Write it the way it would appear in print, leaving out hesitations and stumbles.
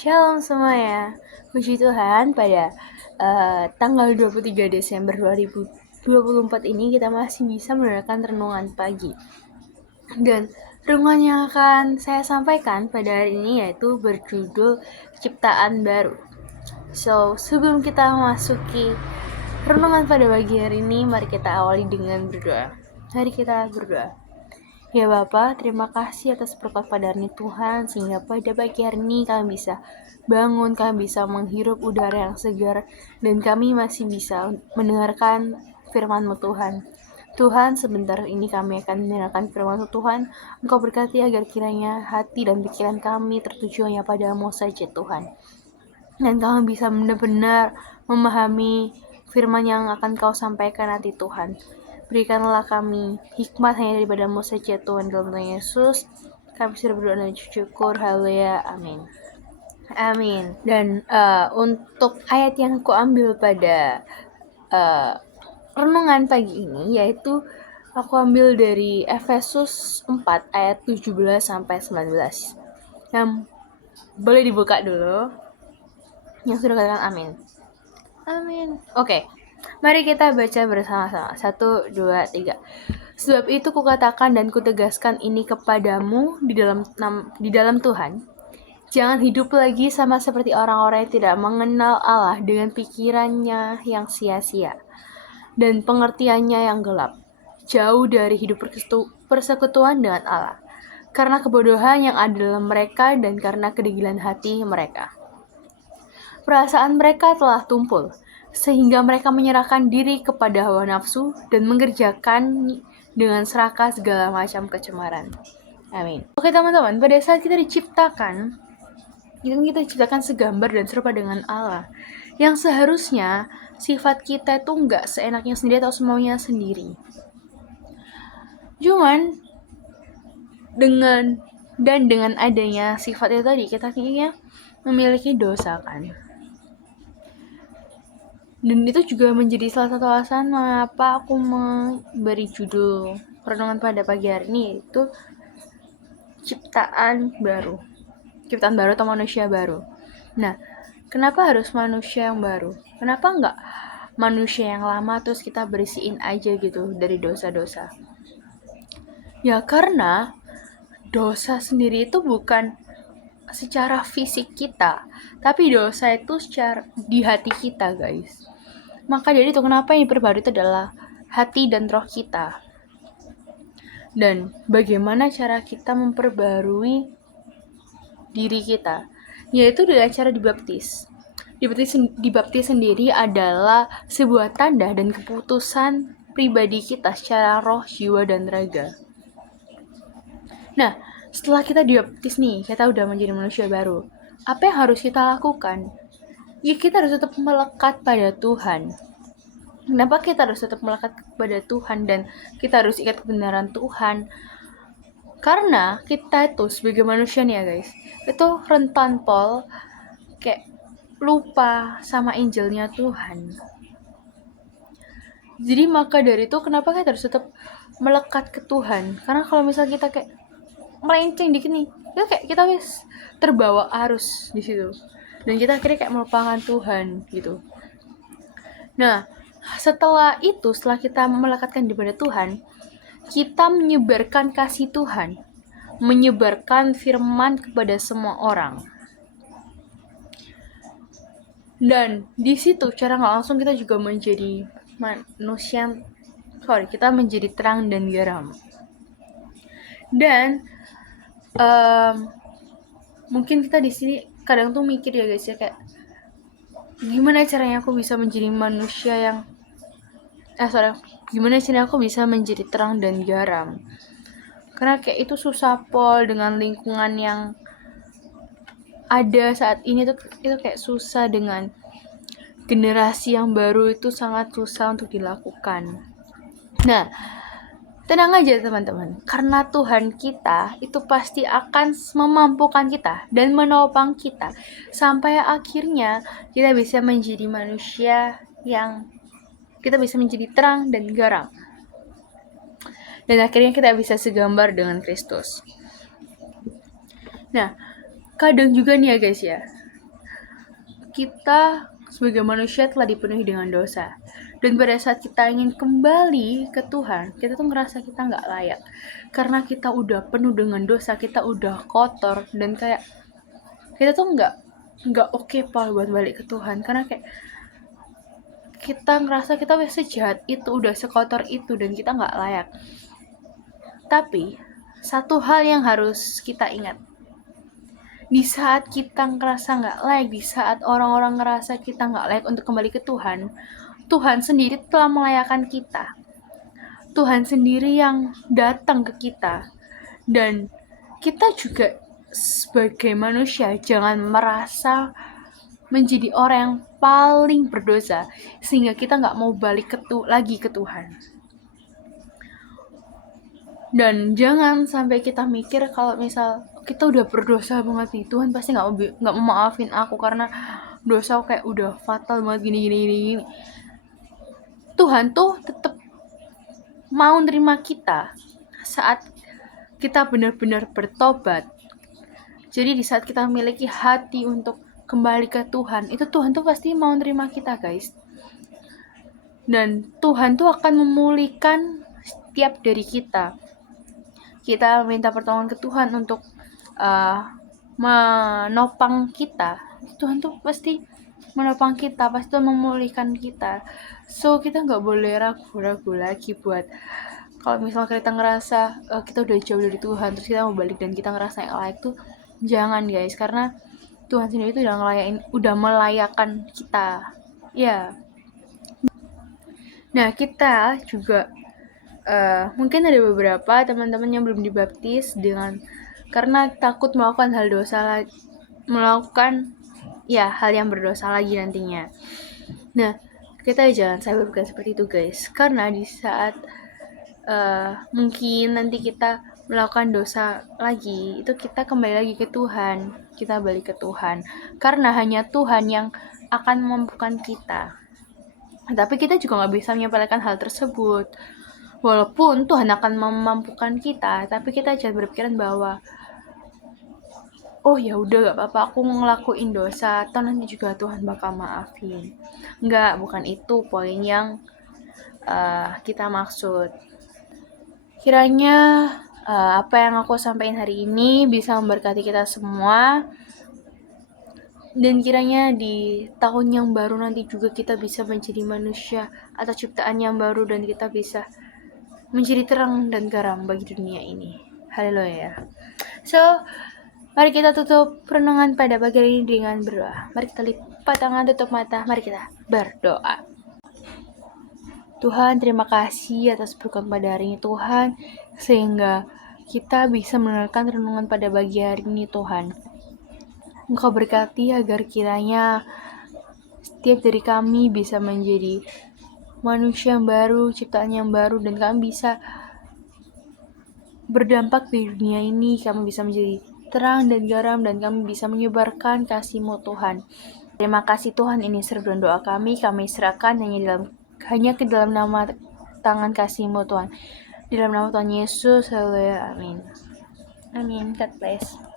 Shalom semuanya. Puji Tuhan pada tanggal 23 Desember 2024 ini kita masih bisa mendengarkan renungan pagi. Dan renungan yang akan saya sampaikan pada hari ini yaitu berjudul Ciptaan Baru. So, sebelum kita memasuki renungan pada pagi hari ini, mari kita awali dengan berdoa. Mari kita berdoa. Ya Bapa, terima kasih atas berkat pada hari ini Tuhan, sehingga pada pagi hari ini kami bisa bangun, kami bisa menghirup udara yang segar, dan kami masih bisa mendengarkan firman-Mu Tuhan. Tuhan, sebentar ini kami akan mendengarkan firman-Mu Tuhan. Engkau berkati agar kiranya hati dan pikiran kami tertuju hanya pada-Mu saja Tuhan. Dan kami bisa benar-benar memahami firman yang akan Kau sampaikan nanti Tuhan. Berikanlah kami hikmat hanya daripada-Mu saja Tuhan, dalam nama Yesus kami sudah berdoa dan syukur. Haleluya, amin. Amin. Dan untuk ayat yang aku ambil pada renungan pagi ini yaitu aku ambil dari Efesus 4 ayat 17 sampai 19. Boleh dibuka dulu. Yang sudah katakan amin. Amin. Oke. Mari kita baca bersama-sama. 1, 2, 3. Sebab itu kukatakan dan kutegaskan ini kepadamu di dalam Tuhan. Jangan hidup lagi sama seperti orang-orang yang tidak mengenal Allah dengan pikirannya yang sia-sia dan pengertiannya yang gelap. Jauh dari hidup persekutuan dengan Allah. Karena kebodohan yang ada dalam mereka dan karena kedegilan hati mereka. Perasaan mereka telah tumpul, sehingga mereka menyerahkan diri kepada hawa nafsu dan mengerjakan dengan serakah segala macam kecemaran. Amin. Oke teman-teman, pada saat kita diciptakan segambar dan serupa dengan Allah. Yang seharusnya sifat kita itu nggak seenaknya sendiri atau semaunya sendiri. Cuman dengan adanya sifat itu tadi, kita kayaknya memiliki dosa kan. Dan itu juga menjadi salah satu alasan mengapa aku memberi judul renungan pada pagi hari ini, yaitu ciptaan baru atau manusia baru. Nah, kenapa harus manusia yang baru? Kenapa enggak manusia yang lama terus kita bersihin aja gitu dari dosa-dosa? Ya karena dosa sendiri itu bukan secara fisik kita, tapi dosa itu secara di hati kita, guys. Maka dari itu kenapa yang diperbarui itu adalah hati dan roh kita. Dan bagaimana cara kita memperbarui diri kita? Yaitu dengan cara dibaptis. Dibaptis sendiri adalah sebuah tanda dan keputusan pribadi kita secara roh, jiwa, dan raga. Nah, setelah kita dibaptis nih, kita udah menjadi manusia baru. Apa yang harus kita lakukan? Ya kita harus tetap melekat pada Tuhan. Kenapa kita harus tetap melekat kepada Tuhan dan kita harus ingat kebenaran Tuhan? Karena kita itu sebagai manusia nih ya guys, itu rentan kayak lupa sama Injilnya Tuhan. Jadi maka dari itu kenapa kita harus tetap melekat ke Tuhan? Karena kalau misalnya kita kayak melenceng dikit nih, itu kayak kita wis terbawa arus di situ. Dan kita akhirnya kayak melupakan Tuhan gitu. Nah, setelah kita melekatkan kepada Tuhan, kita menyebarkan kasih Tuhan, menyebarkan firman kepada semua orang. Dan di situ cara nggak langsung kita juga menjadi kita menjadi terang dan garam. Dan mungkin kita di sini kadang tuh mikir ya guys ya, kayak gimana caranya aku bisa menjadi manusia yang gimana caranya aku bisa menjadi terang dan garam? Karena kayak itu susah dengan lingkungan yang ada saat ini tuh, itu kayak susah dengan generasi yang baru, itu sangat susah untuk dilakukan. Nah, tenang aja teman-teman, karena Tuhan kita itu pasti akan memampukan kita dan menopang kita sampai akhirnya kita bisa menjadi manusia yang kita bisa menjadi terang dan garam. Dan akhirnya kita bisa segambar dengan Kristus. Nah, kadang juga nih ya guys ya, kita sebagai manusia telah dipenuhi dengan dosa. Dan pada saat kita ingin kembali ke Tuhan, kita tuh ngerasa kita nggak layak. Karena kita udah penuh dengan dosa, kita udah kotor, dan kayak kita tuh nggak oke buat balik ke Tuhan. Karena kayak kita ngerasa kita udah sejahat itu, udah sekotor itu, dan kita nggak layak. Tapi, satu hal yang harus kita ingat. Di saat kita ngerasa nggak layak, di saat orang-orang ngerasa kita nggak layak untuk kembali ke Tuhan, Tuhan sendiri telah melayakkan kita. Tuhan sendiri yang datang ke kita. Dan kita juga sebagai manusia jangan merasa menjadi orang yang paling berdosa sehingga kita nggak mau balik lagi ke Tuhan. Dan jangan sampai kita mikir kalau misal kita udah berdosa banget nih, Tuhan pasti nggak mau maafin aku karena dosa kayak udah fatal banget gini. Tuhan tuh tetap mau nerima kita saat kita benar-benar bertobat. Jadi di saat kita memiliki hati untuk kembali ke Tuhan, itu Tuhan tuh pasti mau nerima kita, guys. Dan Tuhan tuh akan memulihkan setiap dari kita. Kita minta pertolongan ke Tuhan untuk menopang kita. Tuhan tuh pasti menopang kita, pasti memulihkan kita. So kita nggak boleh ragu-ragu lagi buat kalau misalnya kita ngerasa kita udah jauh dari Tuhan, terus kita mau balik dan kita ngerasa yang layak tuh, jangan guys, karena Tuhan sendiri tuh udah melayakkan kita. Ya. Nah kita juga mungkin ada beberapa teman-teman yang belum dibaptis karena takut melakukan hal yang berdosa lagi nantinya. Nah, kita jangan sampai bukan seperti itu guys, karena di saat mungkin nanti kita melakukan dosa lagi, itu kita kembali lagi ke Tuhan, kita balik ke Tuhan, karena hanya Tuhan yang akan memampukan kita. Tapi kita juga nggak bisa menyepelekan hal tersebut. Walaupun Tuhan akan memampukan kita, tapi kita jangan berpikiran bahwa oh ya udah gak apa-apa aku ngelakuin dosa, atau nanti juga Tuhan bakal maafin. Enggak, bukan itu poin yang kita maksud. Kiranya apa yang aku sampaikan hari ini bisa memberkati kita semua. Dan kiranya di tahun yang baru nanti juga kita bisa menjadi manusia atau ciptaan yang baru, dan kita bisa menjadi terang dan garam bagi dunia ini. Haleluya. So, mari kita tutup renungan pada pagi ini dengan berdoa. Mari kita lipat tangan, tutup mata, mari kita berdoa. Tuhan, terima kasih atas berkat pada hari ini Tuhan, sehingga kita bisa mendengarkan renungan pada pagi hari ini Tuhan. Engkau berkati agar kiranya setiap dari kami bisa menjadi manusia yang baru, ciptaan yang baru, dan kami bisa berdampak di dunia ini. Kami bisa menjadi terang dan garam, dan kami bisa menyebarkan kasih-Mu Tuhan. Terima kasih Tuhan, ini seru doa kami serahkan hanya ke dalam nama tangan kasih-Mu Tuhan. Di dalam nama Tuhan Yesus, haleluya, amin. Amin, God bless.